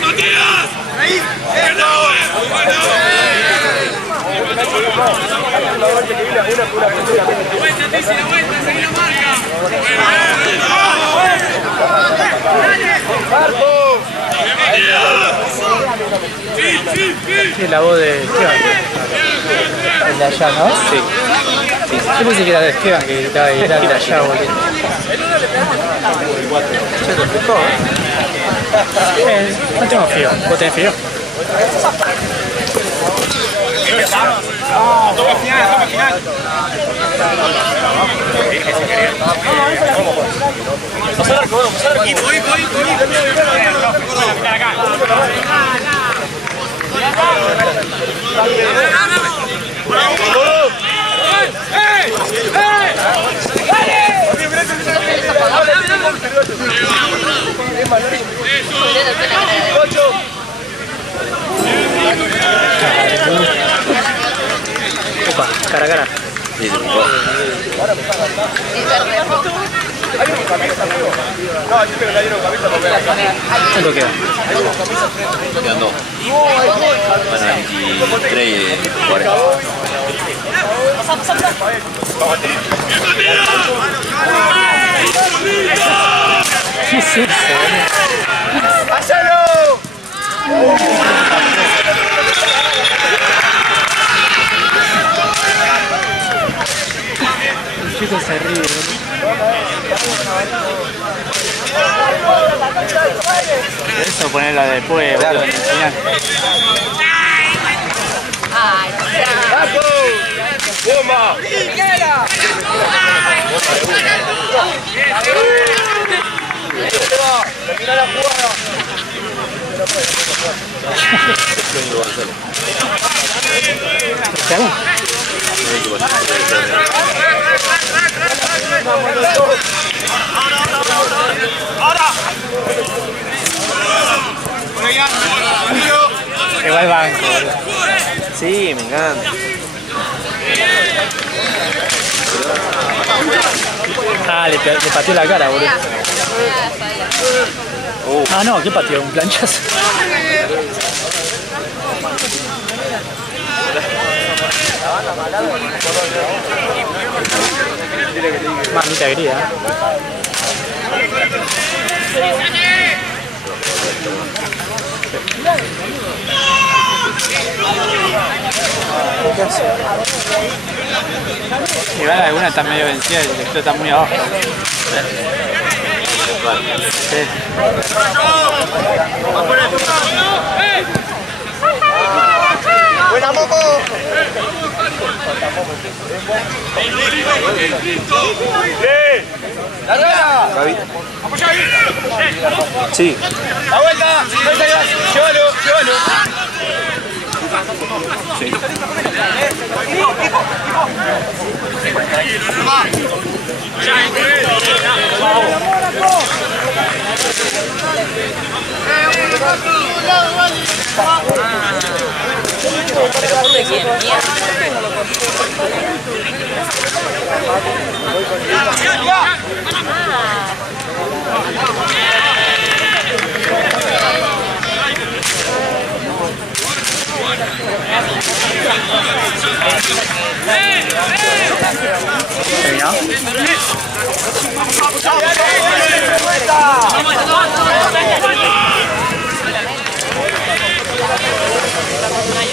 ¡Matías! ¡Ahí! Sí, la voz de Esteban. El de allá, ¿no? Sí. Yo pensé que era de Esteban que gritaba y era de allá, boludo. Se te explicó, no tengo frío. ¿Vos tenés frío? Toma final. Pasar arco, pasar arco. Voy. Opa, cara a cara. Sí, se picó. ¿Cuánto queda? Quedan dos. Bueno, 23 y 40. ¿Qué es eso? ¡Hacelo! El chico se ríe, eso ponerla después, claro. ¡Bomba! ¡Termina la jugada! ¿Qué hago? ¡Ahora! Que va al banco. Sí, me encanta. Ah, le pateó la cara, boludo. Ah, no, ¿qué pateó? Un planchazo. Mamita querida. ¿Qué hace? Igual alguna está medio vencida y el esto está muy abajo. Sí. ¡Buena, Moco! ¡La rueda! ¡Apoya ahí! Sí. ¡La vuelta! ¡Llévalo! Sí.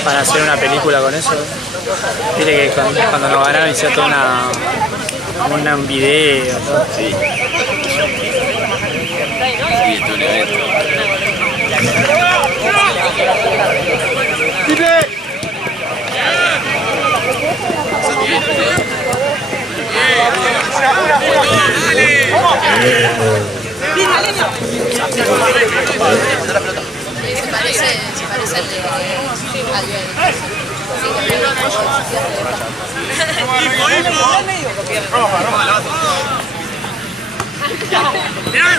Para hacer una película con eso. Viste que cuando nos ganaron hicieron todo un video. Todo. Sí. Sí, esto es un evento. Se parece al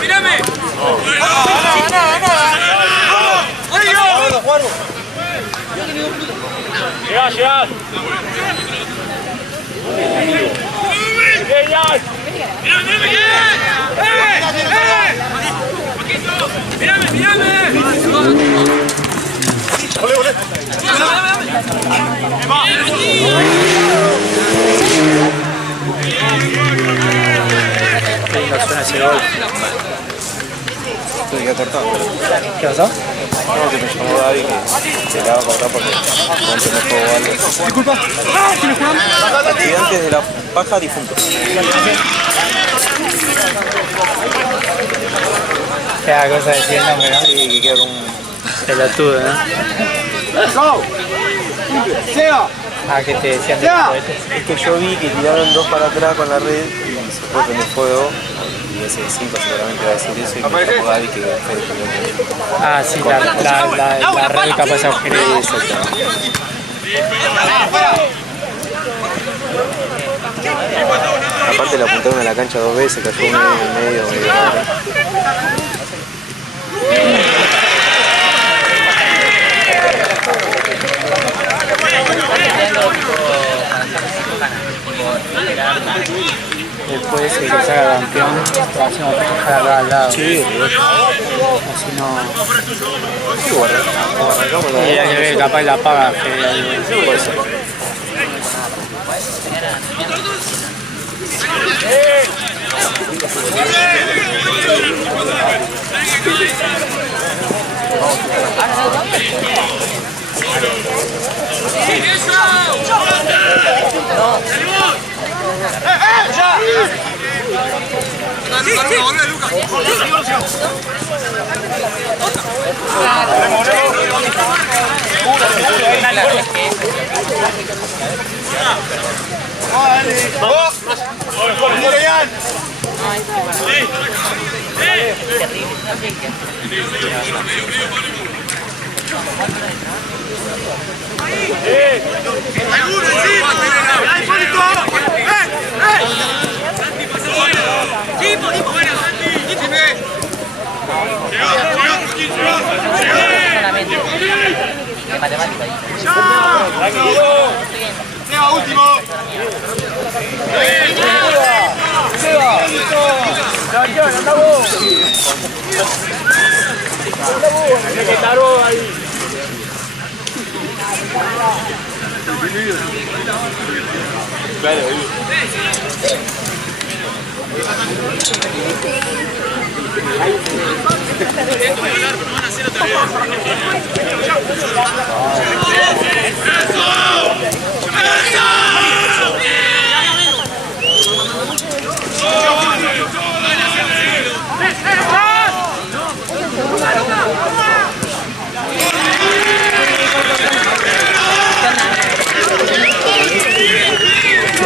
¡Mírame! ¡Llegá! Qué lindo suena ese gol. Tuve que cortar. ¿Qué pasó? No, que me llamó David que se la va a cortar porque cuando me juego algo. Disculpa. ¿Quién jugando? Estudiantes de la paja difuntos. Cada cosa decir el nombre, ¿no? Sí, que queda como un... Pelotudo, ¿no? Ah, que te decían de cohete. Es que yo vi que tiraron dos para atrás con la red y se fue prender fuego. Y ese 5 seguramente va a decir eso y me llamó David que fue el Ah, sí, la red capaz de agujerear. Aparte le apuntaron a la cancha 2 veces, cayó uno en el medio. Después si se saca campeón, hacemos dejar acá al lado. Sí, Así no. sí, arrancamos la Y hay que ver, capaz la paga.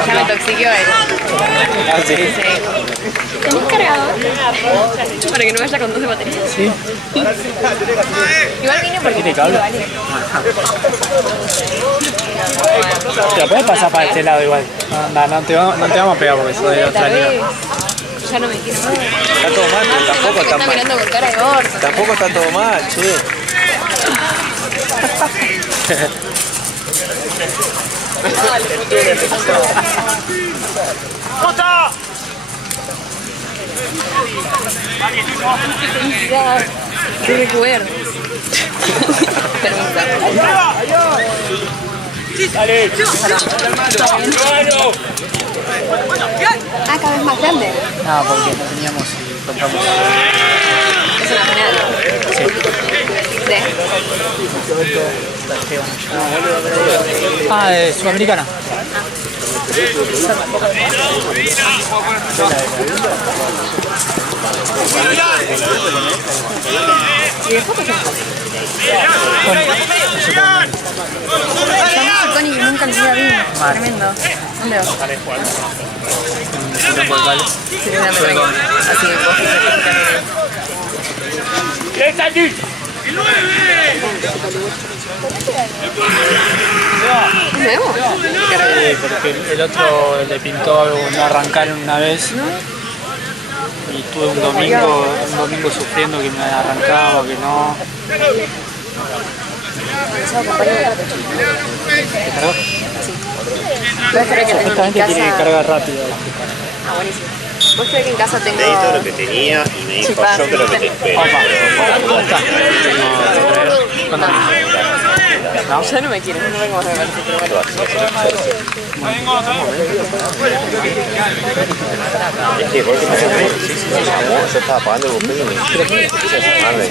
Ya me toxiqueó él. Ah, sí. ¿Tenés cargador? Para que no vaya con 12 baterías. Sí. Igual vine porque ¿Tiene cable? vale. Te lo puedes pasar para este lado igual. No te vamos a pegar porque soy de otra liga. Ya no me quiero más. Está todo mal, pero tampoco está Está mal. mirando con cara de orto. Tampoco está todo mal, che. Felicidad. Qué recuerdo. Permiso. Ah, cada vez más grande. No, porque no teníamos y compramos. Es una final. Sí. Ah, de Sudamericana. ¿Y después qué se Llamamos a Tony que nunca le vi. Tremendo. ¿Dónde vas? Sí, dame tranquilo. Así que vos ¿Nos vemos? Porque el otro le pintó no arrancar una vez. Y tuve un domingo sufriendo que me arrancaba, que no. ¿Te cargó? Voy a esperar que tengo en mi Esta gente tiene que casa. cargar rápido. Ah, buenísimo. Vos crees que en casa tengo... Le di todo lo que tenía y me dijo, Chipá, yo creo que te espero. Opa, ¿cómo está? Contame. No, ya no me quiero, no vengo a ver, pero bueno. Es que porque me llamó, yo estaba pagando el bufete y me dijiste que me quise llamar de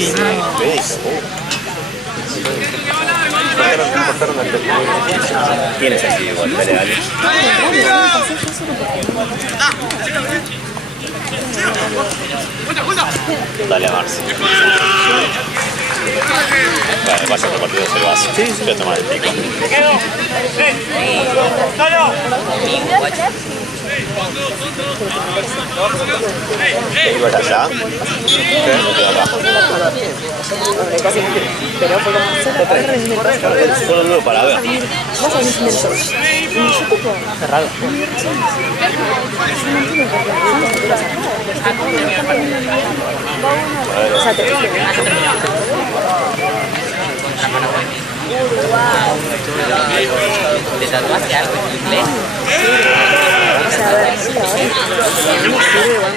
¿Quién es así igual? Dale, dale. Dale a Marce. Vale, vaya a repartirse el vaso. Voy a tomar el pico. ¿Te iba allá? Casi, pero fue como Solo duro para ver. vas a venir inmensos. Y yo tipo... Cerrado. O sea, te ¿Te tatuaste algo en inglés? o sea, a ver, sí, ahora no sirve igual.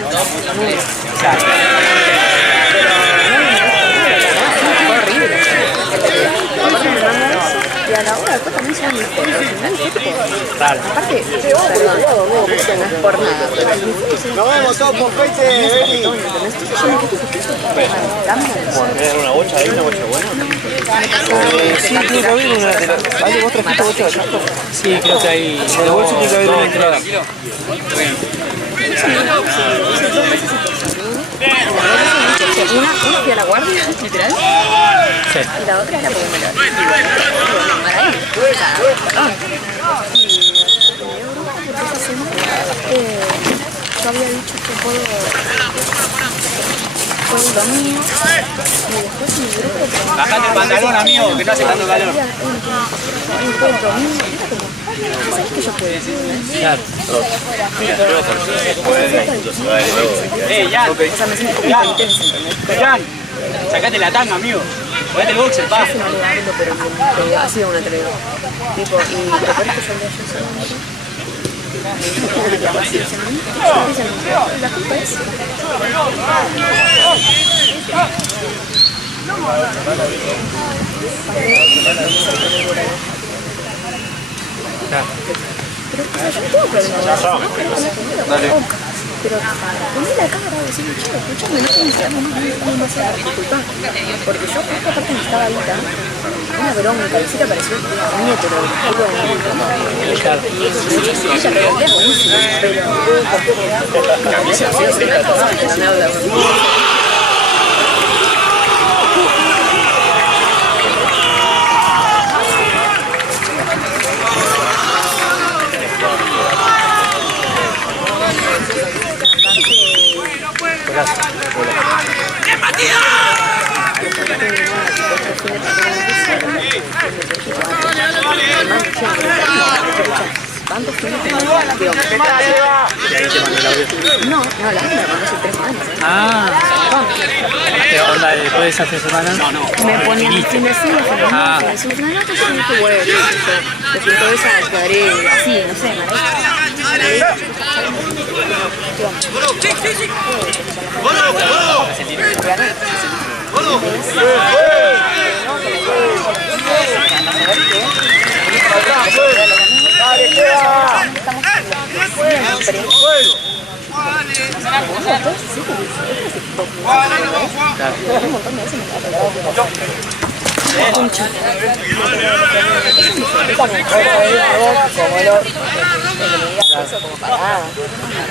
Fue horrible. Aparte me manda eso y a la hora después también se van mis fotos. Claro. Aparte, perdón, no es por nada, pero mis fotos son... Nos vemos todos por Peite, Beni. ¿Entendés? Entonces yo me quedo porque eso ¿Querés dar una bocha ahí, una bocha buena? Sí, tiene que haber una de las... Ale, ¿vos trajiste bocha de acá? Sí, creo que hay... En el bolso tiene que haber una entrada. Una fui a la guardia, literal, Sí. y la otra era porque me lo mal ahí. Y esa semana yo había dicho que puedo fue el domingo y después mi grupo Bajate el pantalón, amigo, que no hace tanto calor. fue el domingo, era como, ¿sabes que yo puedo? Claro. Jan, O sea, me siento como penitencia, ¿entendés? Jan, sacate la tanga, amigo. Ponete el boxer, pa. Yo no le hablo, pero ha sido una televisión. Tipo, y lo peor es que salía yo solamente. La culpa es... Pero yo no tengo problema. Dale. Pero poné la cámara y decirle, che, escuchame, no estoy necesitando más a disculpa. Porque yo, por esta parte, necesitaba ahorita una bronca, y sí te pareció un nieto, pero el culo de mi Claro. ella revoltea buenísimo, pero... No me habla, ¿cuántos fines de semana? Digo, no, la me mandó hace 3 semanas. Ah. ¿Qué onda después de esas 3 semanas? Me ponían el fin de semana, no, yo dije, bueno, te siento esa, quedaré así, no sé,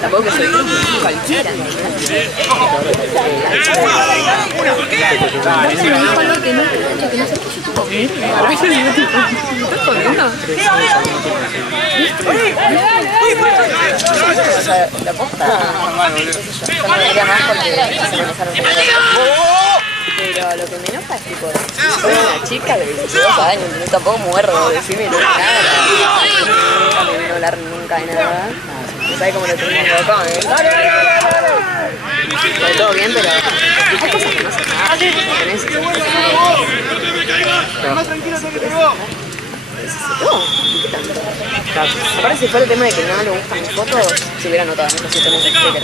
tampoco que soy cualquiera. Me dijo algo que no sé qué, yo tipo, ¿estás jodiendo? La posta, yo no diría más porque se me dejaron. Pero lo que me enoja es tipo, soy una chica de 22 años, entonces tampoco muerdo, decirme en la cara. No me vino a hablar nunca de nada. No sabe cómo lo tengo acá, Está todo bien, pero hay cosas que no se hacen. No, sé tanto. Claro. Aparte, si fuera el tema de que no le gustan mis fotos, se hubiera notado en estos 7 meses que te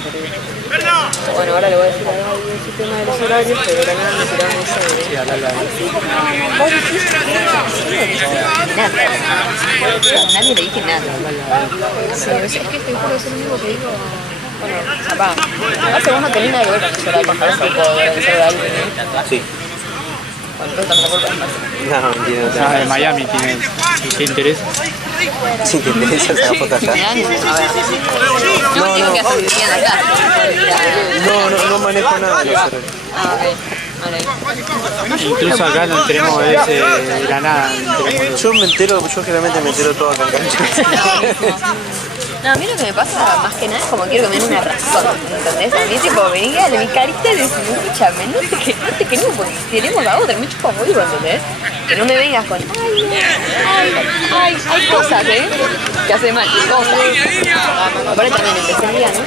Bueno, ahora le voy a decir a Gaby el sistema de los horarios, pero de la nada me tiraron eso de... Sí, hablarla de Vos dijiste que nada. A nadie le dije nada. Sí, es que te juro, es lo único que digo. Bueno, capaz. Aparte vos no tenés nada que ver con los horarios, para eso puedo organizar algo, ¿no? Sí. Bueno, entonces también la culpa es más. No, mentira, no Ah, de Miami tiene. ¿Te interesa? Sí, te interesa esa foto acá. A ver. No digo que hace viviendo acá. No manejo nada de los horarios. Ah, ok. Vale. Incluso acá no tenemos ese de la nada. Yo generalmente me entero todo acá en cancha. No, a mí lo que me pasa más que nada es como quiero que me den una razón, ¿entendés? A mí tipo, vení a mi carita y decís, escúchame, no te queremos porque tenemos a otra, me chupa huevo, ¿entendés? Que no me vengas con, hay cosas, ¿eh? Que hace mal, cosas. Aparte también empecé el día, ¿no?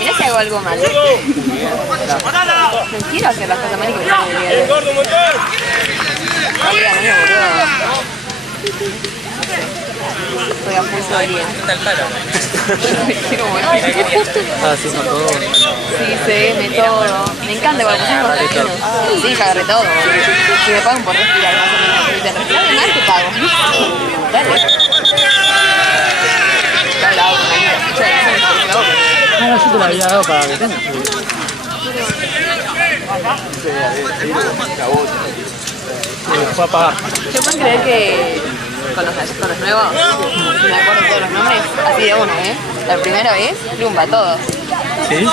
Mirá si hago algo mal. No quiero hacer las cosas mal y que me salgan el día de hoy. Oiga, no me boludo. Estoy a full todo el día. Me quiero morir. Estás haciendo todo. Sí, CM, todo. Me encanta cuando son cortinos. Sí, que agarré todo. Si me pagan por respirar más o menos. Si te respiras de mal, te pago. Dale. Dale, hago una vida. No, yo te la había dado para que tengas. Fue a pagar. Yo puedo creer que con los nuevos, me acuerdo todos los nombres, así de una, ¿eh? La primera vez, lumba, todos. ¿Sí? ¿Sí?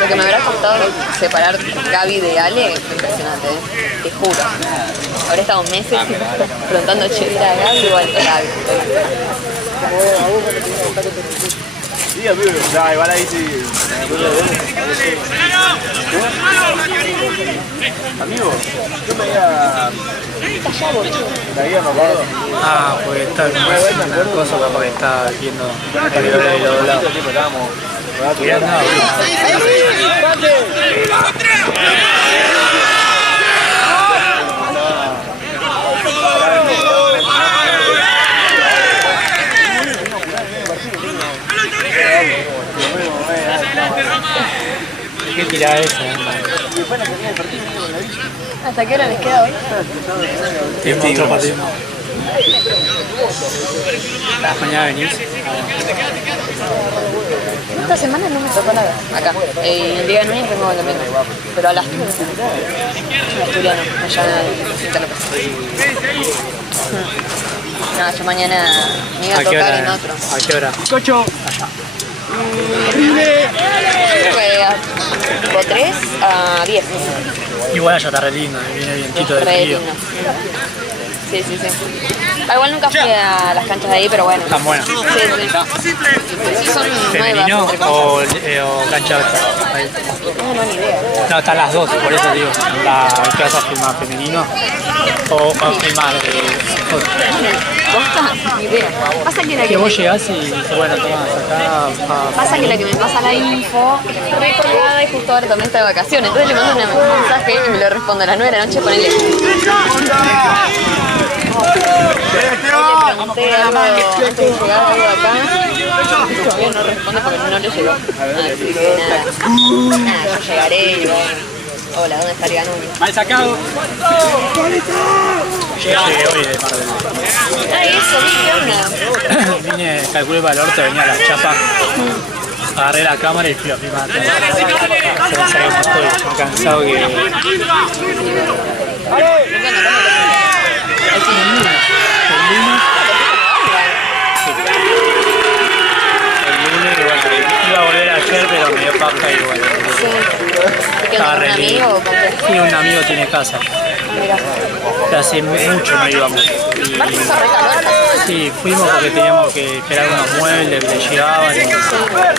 Lo que me habrá costado separar Gaby de Ale fue impresionante, ¿eh? Te juro. Habré estado meses preguntando, che, ¿era Gaby o Ale? Gaby. Sí, amigo, ya, igual ahí sí. Amigo, yo me iba me acuerdo. Ah, pues está como haciendo una cosa porque está viendo el video de los lados. Mirá, no, ¿qué tira esa? ¿Hasta qué hora les queda hoy? Tenemos otro partido. Mañana venís. Esta semana no me tocó nada. Acá. El día de Núñez tengo el domingo. Pero a las 3 Asturiano, allá en Cinta López. No, yo mañana me iba a tocar en otro. ¿A qué hora? Cocho. Fue tipo 3 a 10. Igual allá está re lindo, viene vientito de Re frío. lindo. Sí, sí, sí. Ah, igual nunca fui a las canchas de ahí, pero bueno. Están buenas. Sí, sí. Son ¿Femenino nuevas, entre comillas. o cancha ahí? No, ni idea. No, están las dos, por eso digo. ¿Qué vas a filmar, femenino o a filmar ¿Posta? Ni idea. Pasa que la que vos llegás y dices, bueno, tomás acá. Pasa que la que me pasa la info es re colgada y justo ahora también está de vacaciones. Entonces le mando un mensaje y me lo responde a las 9 de la noche, ponele. Le pregunté algo antes de llegar algo acá y todavía no responde porque no le llegó. Así que nada, yo llegaré y bueno. Hola, ¿dónde está el Núñez? Mal sacado. Llegué hoy de Mar del Ah, eso, vi, ¿qué onda? Vine, calculé para el norte, venía a las chapas. Agarré la cámara y fui a filmar. Se me salió un poco estoy cansado que... El lunes, bueno, iba a volver ayer, pero me dio paja y bueno. ¿Qué onda, un amigo o con qué? Sí, un amigo tiene casa. Mira. Pero hace mucho no íbamos. Aparte hizo re calor. Sí, fuimos porque teníamos que esperar unos muebles que llegaban. Y...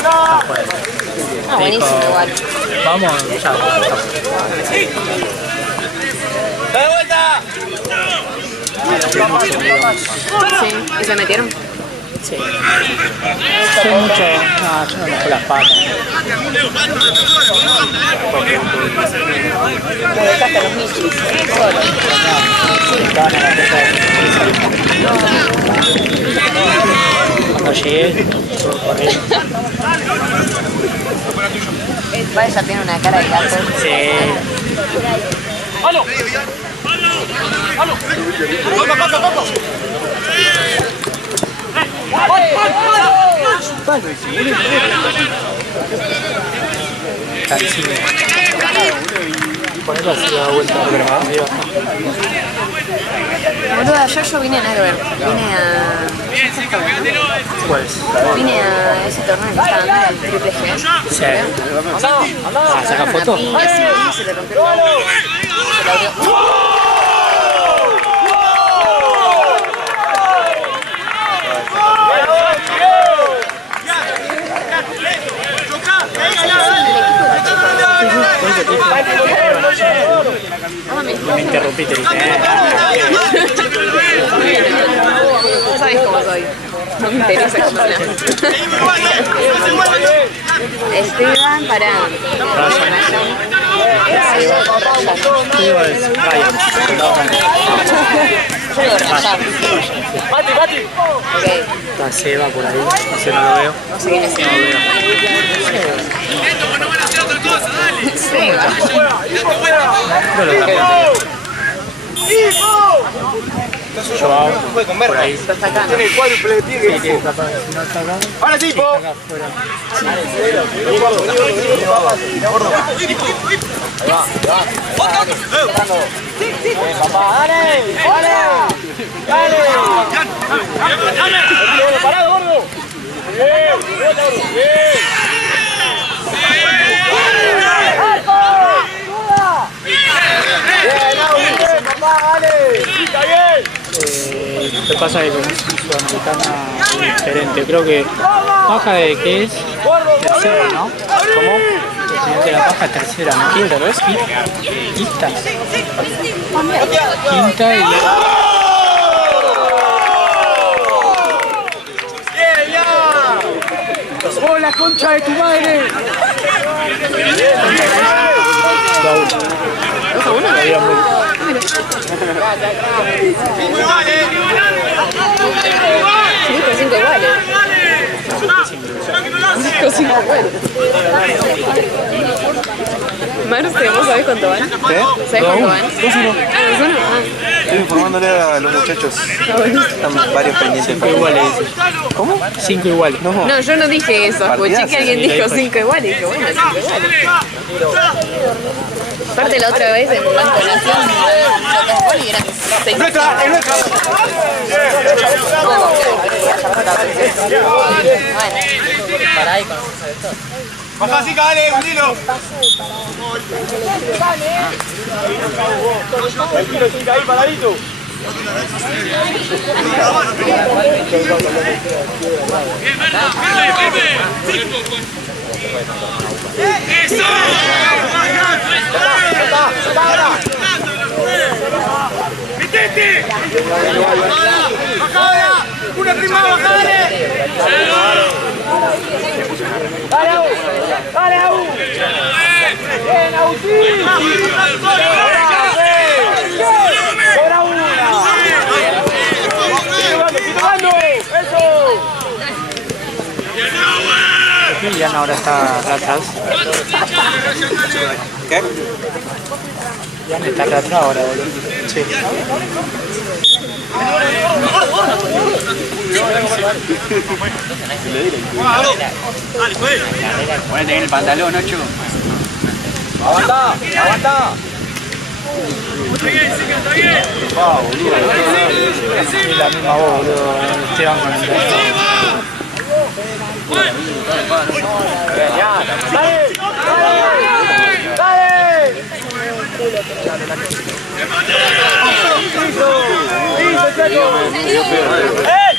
Ah, buenísimo igual. Vamos, ya. ¡De vuelta! Sí, ¿y se metieron? Sí. Soy mucho. No, yo no me las patas. Lo dejaste a los michis, solo. Cuando llegué, corrí. Vaya, ya tiene una cara de gato. Sí. Cansino. Ponelo así, da vuelta arriba. Boluda, yo vine a nada ver. Vine a ese torneo que está dando al Triple G. Sí. ¿Saca foto? Y así se le rompió el mano. Se la abrió. Me interrumpiste, dije. Sabes cómo soy. No me interesa cómo hablas. Esteban, pará. Ryan. Yo digo Ryan. Ok, Está Seba por ahí, no sé, no lo veo. no sé quién es Seba. Seba. No lo cambio. Joao, por ahí. Pero está acá, ¿no? Sí, tiene capaz, si no está acá. ¡Ahora sí, Está acá afuera. ¡Parado, gordo! ¡Bien! Lo que pasa es que como es sudamericana diferente, creo que baja de que es tercera, ¿no? ¿Cómo? De la baja tercera, ¿no? Quinta, ¿no es? Quinta. Quinta y... ¡Oh, la concha de tu madre! 2-1. Había muy... 5 iguales. 5 iguales. Marce, ¿vos sabés cuánto van? ¿Qué? ¿Sabés cuánto van? 2-1. Ah, 2-1. Estoy informándole a los muchachos. Están varios pendientes. 5 iguales. ¿Cómo? 5 iguales. No. No, yo no dije eso. Escuché que alguien dijo 5 iguales. Y dije, bueno, 5 iguales. Aparte la otra vez en Banco Nación, y eran 6. ¡Nuestra! ¡Es nuestra! Bueno. Pará y conoces a esto. ¡Baja así, dale, hundilo! El tiro sigue ahí, paradito. ¡Metete! ¡Bajada! ¡Una prima, bajale! ¡Dale, Aú! ¡Dale, Aú! ¡Bien, Agustín! ¡Fuera una! ¡Eso! Jan ahora está acá atrás. ¿Qué? Jan está acá atrás ahora, boludo. Sí. Ponete en el pantalón, Nacho. ¡Aguanta! ¡Aguanta! Es la misma voz, boludo. Esteban con el ¡Dale! ¡Dale! ¡Dale! ¡Listo, Chaco! ¡Eh!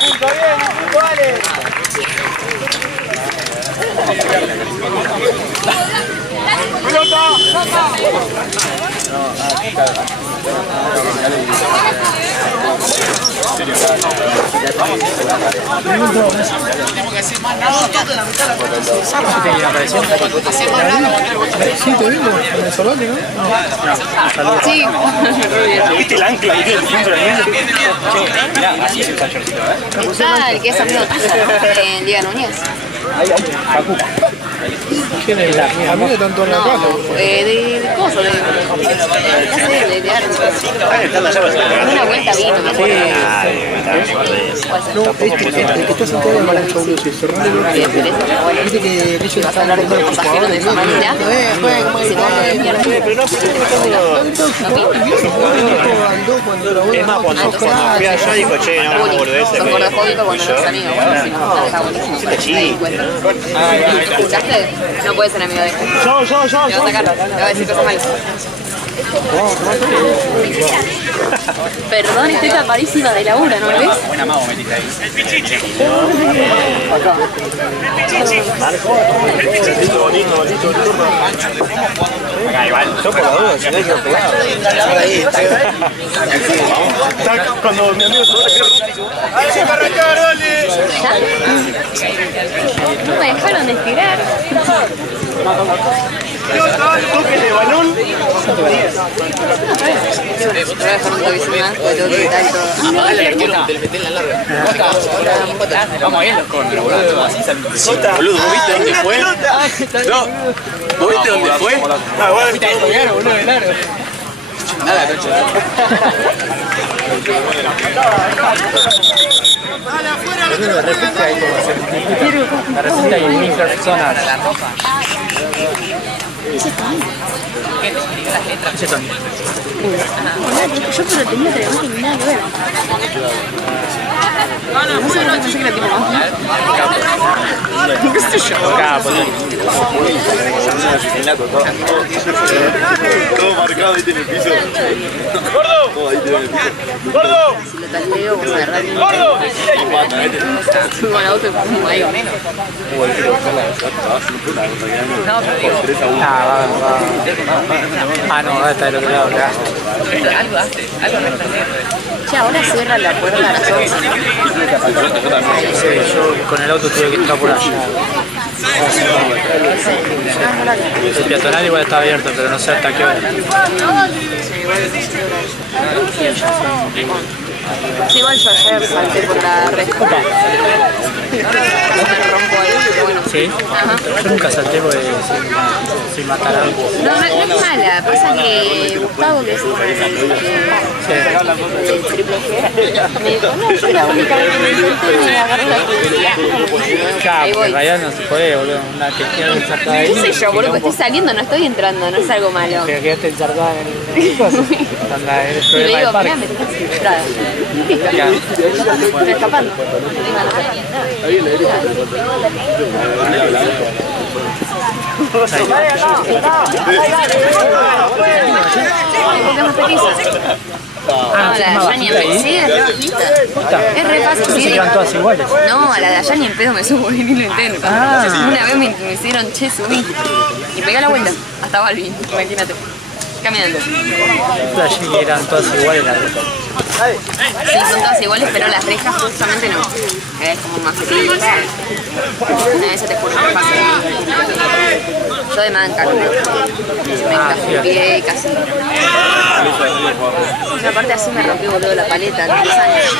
¡Punto bien! ¡Punto vale! ¡Pelota! ¿Te viene apareciendo? Sí, te vimos en el salón, ¿no? Sí. ¿Viste el ancla ahí del centro del medio? Mirá, así se usa el shortcito, Está el que es amigo tuyo, ¿no? En Liga Núñez. ¿Quién es la A mí de tanto en la No, casa. de cosas, de arte. Una vuelta vino, me acuerdo. No, el que está sentado en la cancha, boludo, sí, cerrando el Qué pereza, pero bueno. Viste que ellos Vas a estaban hablar de hablando los pasajeros de esa manera. Se come de mierda. Es más, cuando fui allá dijo, che, no, no volvés. Sos gordofóbico cuando no sos amigo. Bueno, si no, está buenísimo. Te das cuenta. ¿Escuchaste? No puedes ser amigo de él. Te va a sacar, te va a decir cosas malas. Perdón, estoy tapadísima de laburo, ¿no lo ves? Buena mago metiste ahí. Acá igual. Yo por la duda, si no hay que pegar. Cuando mi amigo se vuelve No me dejaron de estirar. toque de balón. Te voy a dejar un toque más, porque tengo que editar y todo. Vamos bien los corners, boludo. Así salen. Boludo, ¿vos viste dónde fue? No. ¿Vos viste dónde fue? Ah, bueno, ¿Viste dónde fue, boludo? Claro. Nada, coche. La receta y el microzonas. Ese es Tony. Yo pero tenía que no tenía nada que ver. No sé, pensé que era tipo más. ¿Qué sé yo? Capo, todo marcado ahí en el piso. ¡Gordo! Todo ahí en el piso. ¡Gordo! Si lo taleo, vos agarrás bien. Con el auto y pongo ahí. Ah, no, está del otro lado. Algo hace, algo no está Che, ahora cierra la puerta a las 11. Sí, yo con el auto tuve que entrar por allá. El peatonal igual está abierto, pero no sé hasta qué hora. Sí, igual yo ayer salté por la red. Me rompo ahí, pero bueno. ¿Sí? Ajá. Yo nunca salté porque sin matar algo. No, no es mala, pasa que Gustavo, que es el triple G, me dijo, no, yo la única vez que me intenté me agarré la policía. Claro, Ahí porque voy. en realidad no se puede, boludo. Una que queda ensartada ahí. ¿Qué sé yo, boludo? Que estoy saliendo, no estoy entrando, no es algo malo. Pero quedaste ensartada en el coso. Anda, es el Y le problema digo, del mirá, parque. me dejaste entrada. Listo, Claro. estoy escapando. Ah, No, la de allá ni en pedo. Sí, es re bajita. Es re fácil, Se sí. quedan todas iguales. No, a la de allá ni en pedo me subo y ni lo intento. Una vez me hicieron, che, subí. Y pegué la vuelta. Hasta Balvin, imagínate. Caminando. Allí eran todas iguales las rutas. Sí, son todas iguales, pero las rejas justamente no. Es como más feliz. Una vez te juro que pasa. Yo de manca, ¿no? Me encajé el pie casi. Una parte así me rompió, boludo, la paleta en 10 años.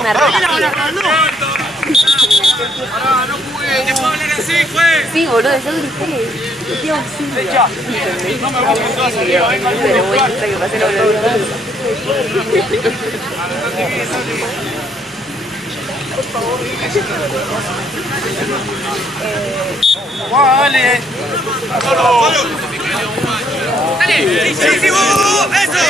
Una roja. Sí, boludo, yo grité. Tío, sí. Pero bueno, hasta que pasé lo ¡Vale! ¡Dale! ¡Sí, sí, vos! ¡Eso!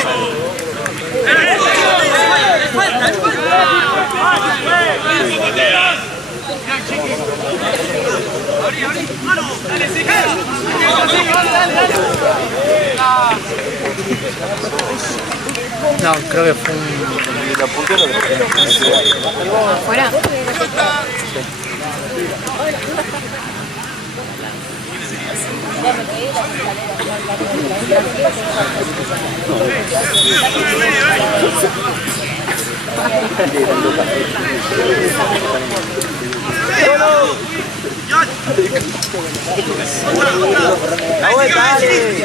No, creo que fue un... ¿Afuera? La vuelta, dale.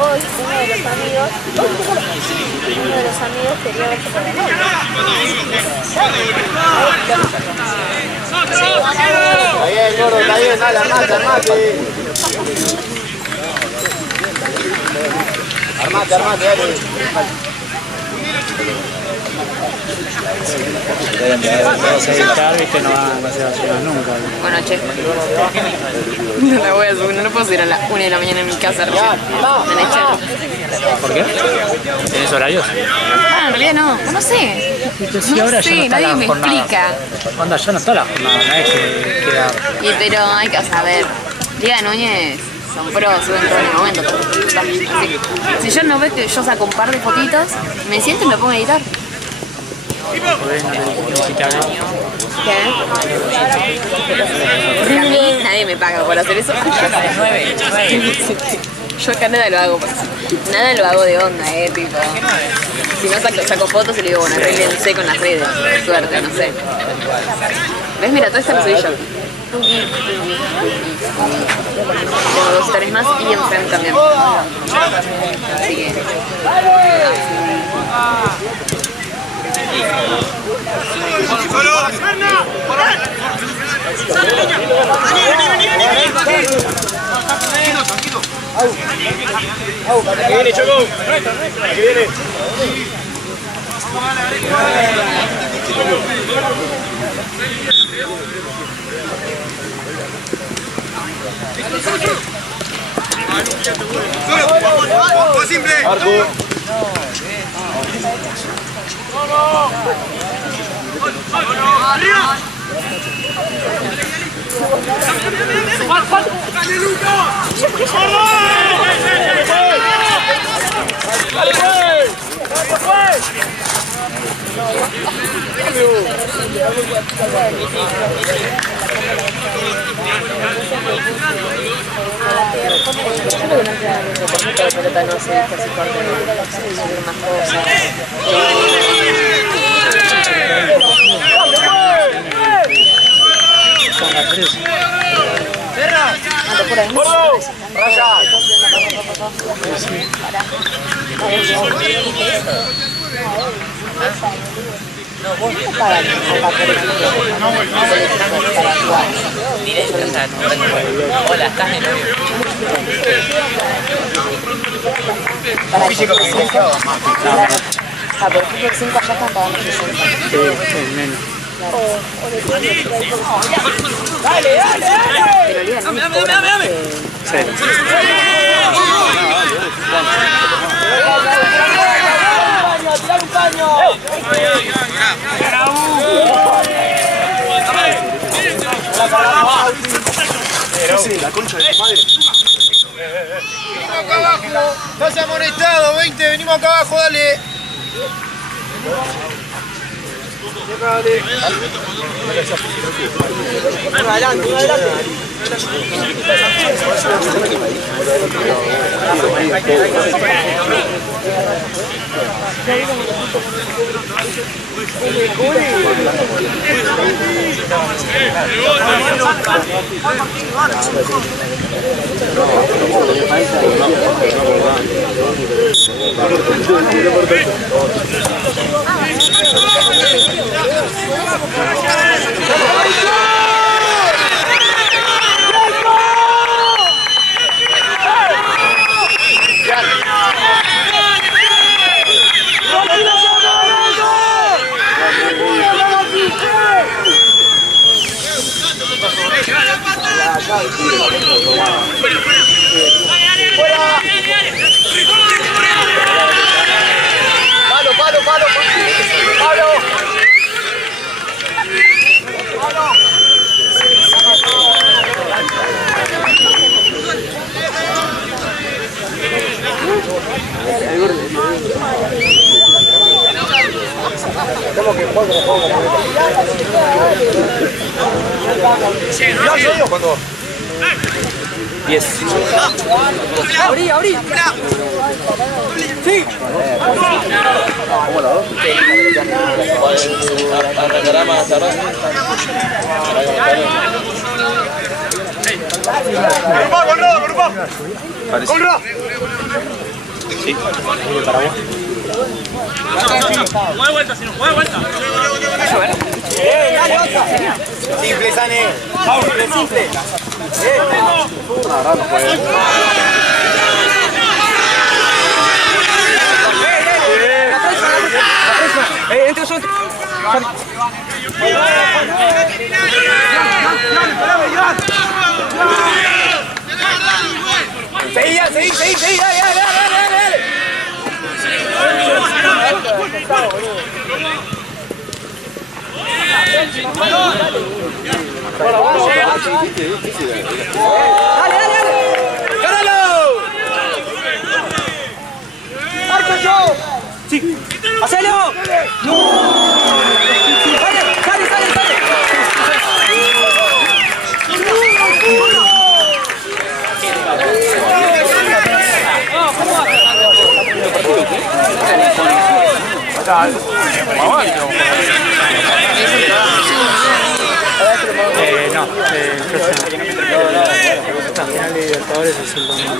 Hoy uno de los amigos quería verse con el novio. Está bien, gordo, está bien, dale, armate. Armate, dale. Este árbitro no se va a llevar nunca. Bueno, che. No la voy a subir, no puedo subir a las 1 de la mañana en mi casa. Me la echaron. ¿Por qué? ¿Tienes horarios? Ah, en realidad no. No sé. Sí, ahora ya no está nadie la me jornada. explica. Onda, ya no está la jornada, no es que queda... Pero hay que saber. Liga Núñez son pros, suben todo en el momento. Si yo no veo que yo saco un par de fotitos, me siento y me pongo a editar. ¿Qué? Nadie me paga por hacer eso. Yo acá nada lo hago, pues. Nada lo hago de onda, tipo. Si no saco fotos y le digo, bueno, arréglense con las redes. Suerte, no sé. ¿Ves? Mira, todo esto lo subí yo. Tengo 2 historias más y en frente también. Así que... Aquí viene, Choco. Aquí viene. Solo, simple. Marco. ¡Arriba! ¡Dale, Lucas! Hola, ¿estás de novio? Físico complicado. Ah, por ejemplo, 5 allá están pagando 60. Sí, menos. Dale. Pero Liga no me cobra más que... Cero. ¡Tirar un paño! Sí, la concha de tu madre. Venimos acá abajo. Estás amonestado, 20. Venimos acá abajo, dale. Arrancará más tarde. Sí. Mueve vuelta, si no, mueve vuelta. Simple, Sane. Simple. Entra yo. Seguí, dale. ¡Cáralo! ¡Marco yo! ¡Sí! ¡Hacelo! ¡Sale! No, la final de Libertadores es el domingo.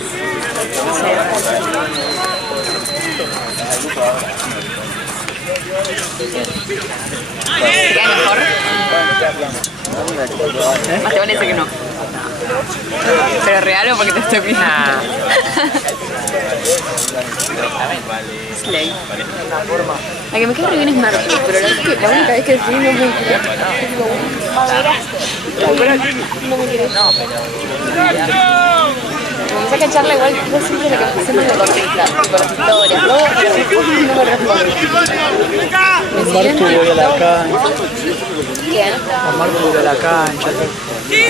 ¿Sería mejor? Más te vale decir que no. ¿Pero real o porque te estoy pidiendo? Slay. La que me queda re bien es Marco, pero la única vez que fui no me quedé. No me quedé. Me empecé a cacharla igual, yo siempre la que siempre me contempla, tipo las historias, ¿no? No me responde. Marco voy a la cancha. ¿Quién? A Marco voy a la cancha. ¿Sí?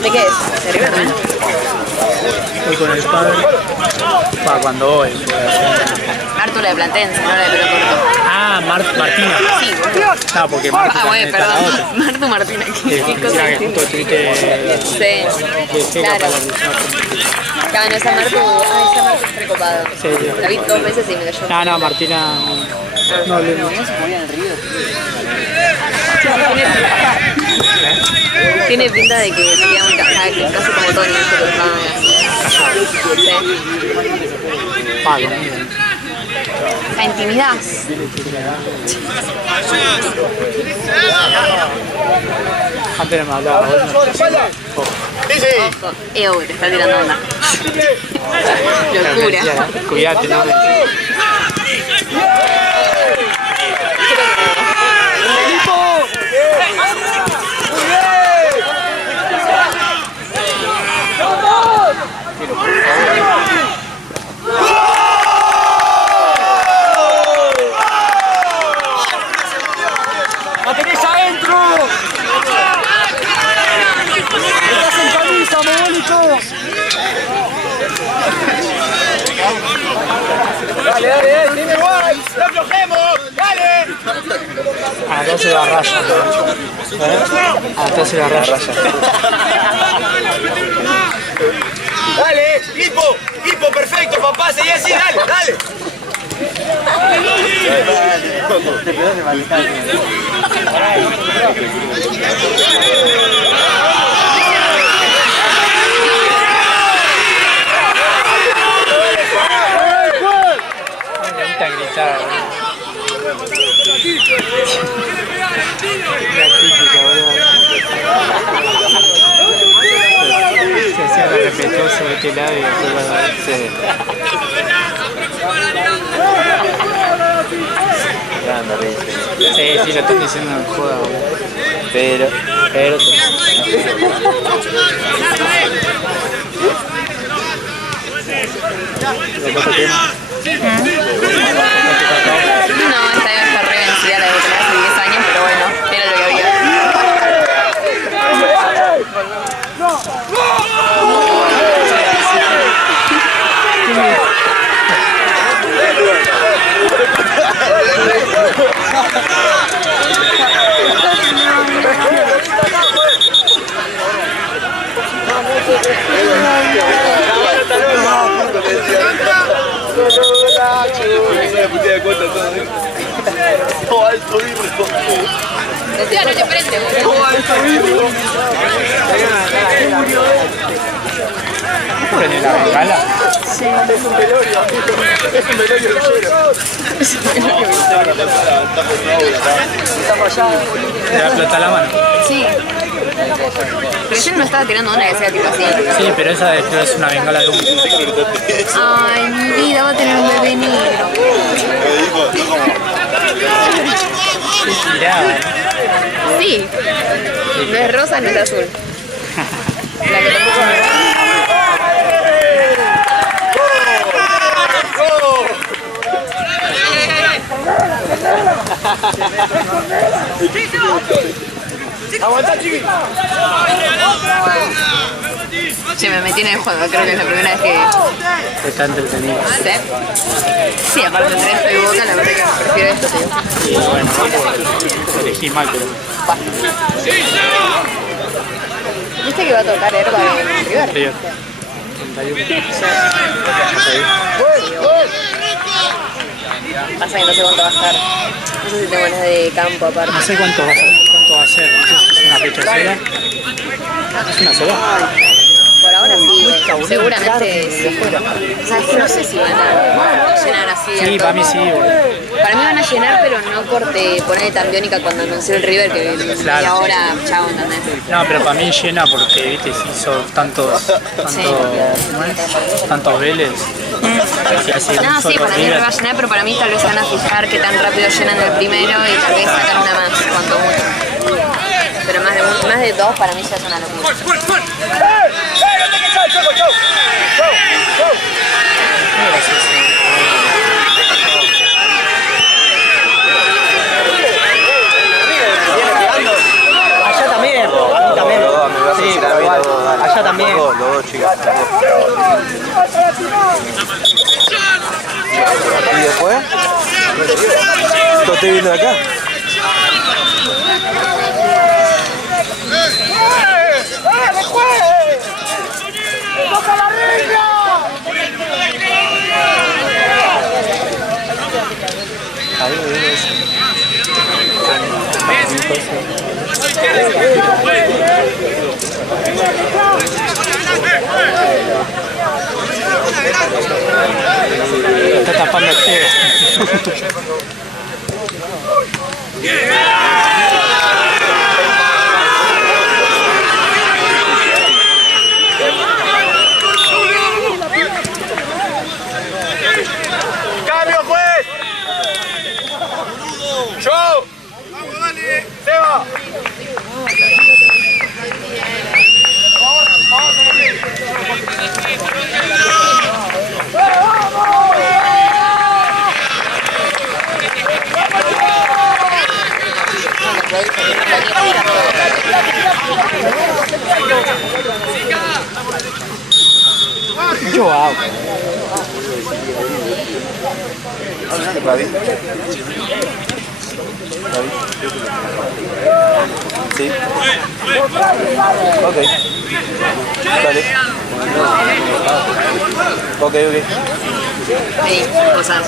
¿De qué es? ¿De River también? Voy con el padre. Para cuando voy. Martu la de Platense, no la de pelo corto. Ah, Martina. Sí. No, porque Marco Bueno, también está la otra. perdón. Martu Martina, qué cosa Que justo distinta. tuviste Sí, claro. Claro, esa Martu es recopada. Sí. La vi 2 veces y me cayó. No, Martina no le Tiene pinta de que sería casi como Tony, pero pago. la intimidad. Antes me hablaba. Ojo, te está tirando onda. Locura. Cuídate, ¿no? ¡La tenés adentro! ¡Estás en camisa, mogólico! Dale, dime guay, no aflojemos, dale. Entonces la raya. Entonces la raya. Dale, Hipo, perfecto, papá, seguí así, dale. Me gusta gritar. Se hacía la respetuoso de este lado y después va a Sí, lo estoy diciendo en el juego. Pero. No, esta vez está re vencida la de hace 10 años, pero bueno, era lo que había. Decía, no te prende, boludo. ¿Prende la bengala? Sí. Es un velorio lechero. ¿Te va a explotar la mano? Sí. Pero yo no me estaba tirando una que sea tipo así. Sí, pero esa es una bengala de humo. Ay, mi vida, va a tener un bebé negro. Mirá, Sí. No es rosa, no es azul. La que tampoco Aguantá, chiqui. Sí, me metí en el juego, creo que es la primera vez que... está entretenido. ¿Sí? Sí, aparte entre esto y Boca, la verdad que prefiero esto, tío. Y bueno, elegí mal, pero... ¿Viste que va a tocar Herba en River? River. 31. Pasa que no sé cuánto va a estar. No sé si tengo ganas de campo aparte. No sé cuánto va a ser, no sé si es una fecha sola. ¿Es una sola? Por ahora sí, seguramente sí. O sea, es que no sé si van a llenar así. Sí, para mí sí, boludo. Para mí van a llenar, pero no corte poner tan biónica cuando anunció el River que Claro. y ahora, chao, ¿entendés? No, pero para mí llena porque, viste, se hizo tantos Vélez. No, sí, para mí va a llenar, pero para mí tal vez van a fijar qué tan rápido llenan el primero y tal vez sacar una más, cuanto mucho. Pero más de dos para mí ya es una locura. Allá también, a mí también. Sí, pero igual, allá también. Los dos chicos. ¿Y después? ¿Lo estoy viendo acá? Ahí me viene eso. Está tapando el pie. ¡Cambio, juez! ¡Yo! ¡Vamos, dale! ¡Seba! Mucho agua. Sí. Ok. Dale. Ok. Sí, cosas.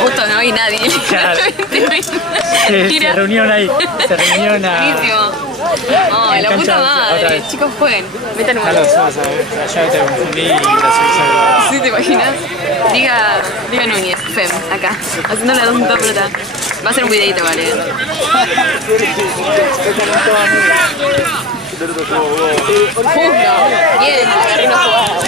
Justo no vi nadie. Claro. Se Mira. reunieron ahí. Se reunieron a... Buenísimo. Oh, la cancha puta otra madre. vez. Chicos, jueguen. Metan un Carlos, vas a ver. Allá te confundí y la ¿Sí te imaginas? Diga Núñez, Fem, acá. Haciendo la dos intérpreta. Va a ser un videito, vale. Bien, agarré una jugada.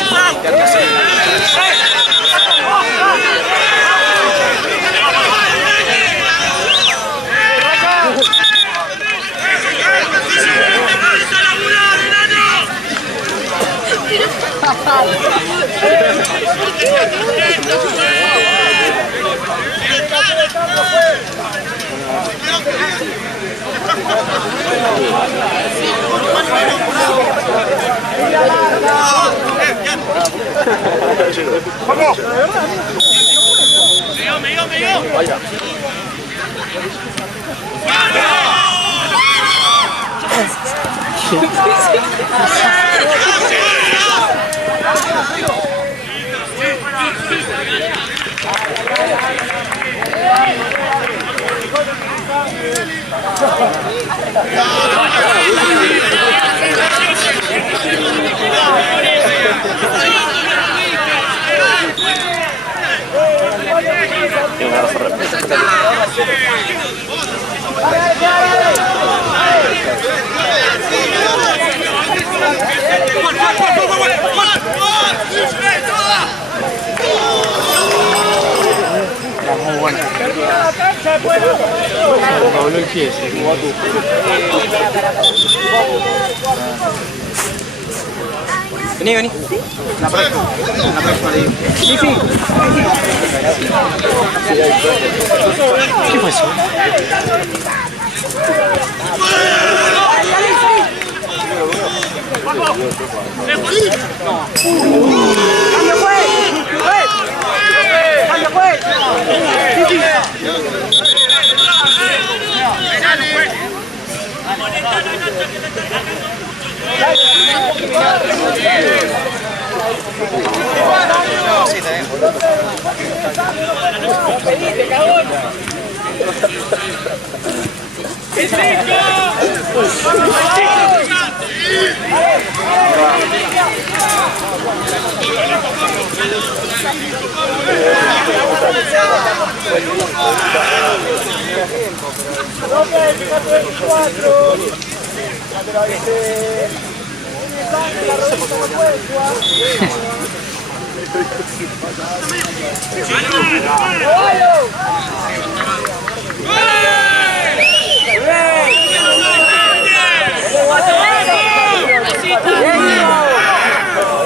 muy buena. Me dobló el pie ese. Vení, vení. La próxima le digo. Sí, sí. ¿Qué fue eso?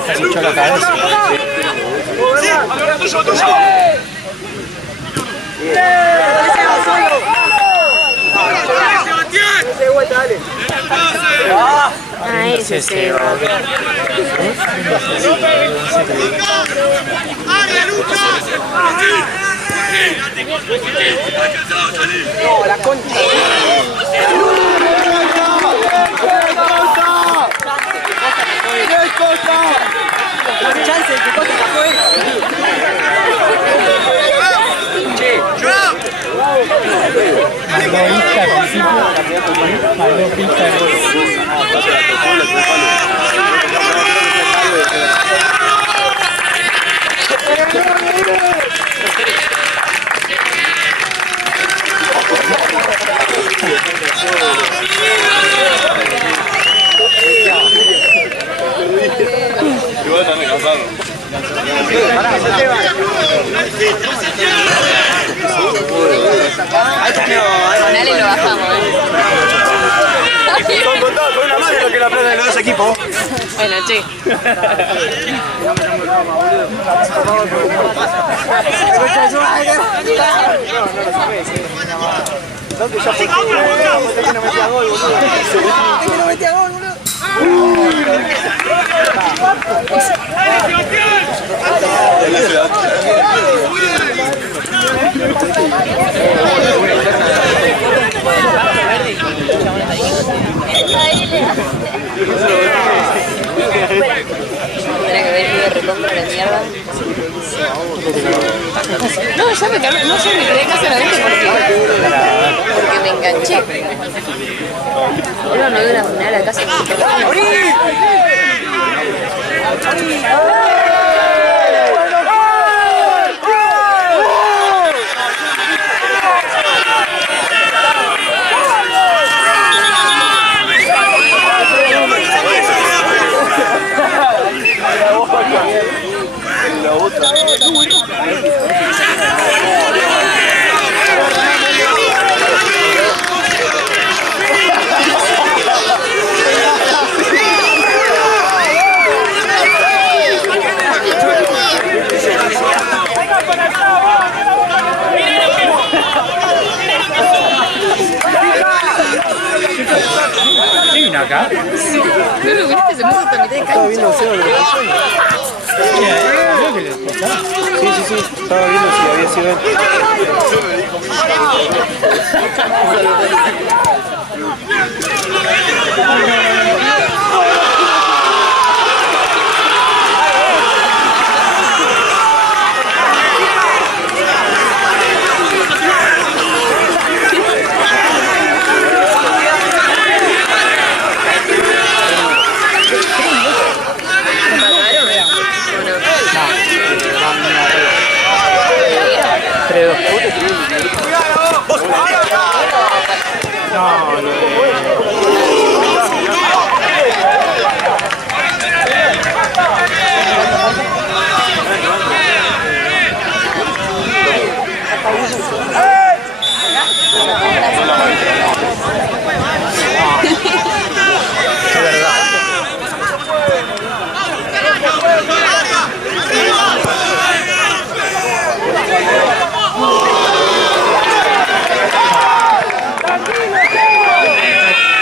Se echó la cabeza. Ah, ese sí. No, la concha. No hay chance de que Costa sacó eso. Che, Mandó pista al principio. Mandó pista al gol. Igual están descansando. Con Ale lo bajamos, son contados con una mano lo que la plata de los dos equipos. Bueno, che. ¿Dónde ya fue? Que no metía gol, boludo. Que no metía gol, boludo. Tendría que haber ido de recontra la mierda. No, ya me quedé, no sé, me quedé casi solamente porque me enganché. Ahora no veo una final acá se ¿Qué vino acá? ¿No lo viste? Se puso hasta mitad de Estaba viendo cancha. el Seba de la Creo que le escuchaba. Sí. Estaba viendo si había sido él.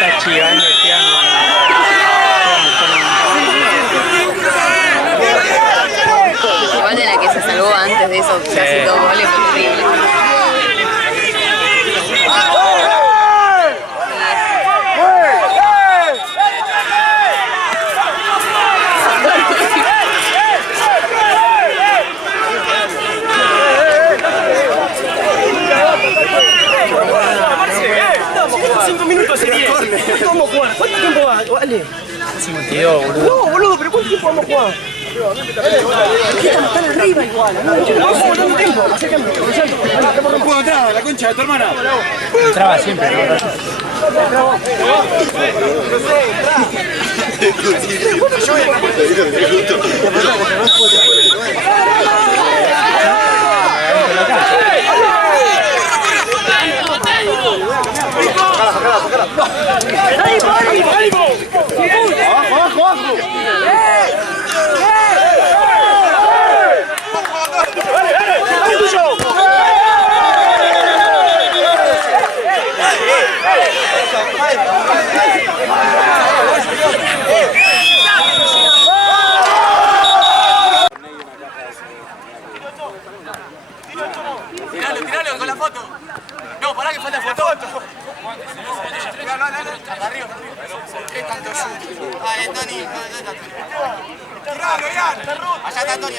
Está chivando, Igual de la que se salvó antes de eso, casi 2 goles, fue terrible. ¿Cuánto tiempo va? Vale. 52, boludo. No, boludo, pero ¿cuánto tiempo vamos a jugar? Están arriba igual, ¿no? Vamos dando tiempo. Acércame. No puedo entrar, la concha de tu hermana. Entraba siempre, ¿no? Tiralo con la foto. No, pará que falta foto. Arriba. ¿Qué tanto shoot? Dale, Tony. Tiralo, Ian. Allá está Tony.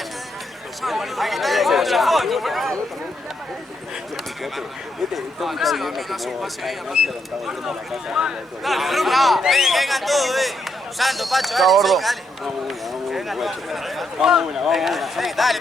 Ahí está la foto. Dale, que vengan todos, Santo, Pacho, dale. Vamos, Pacho.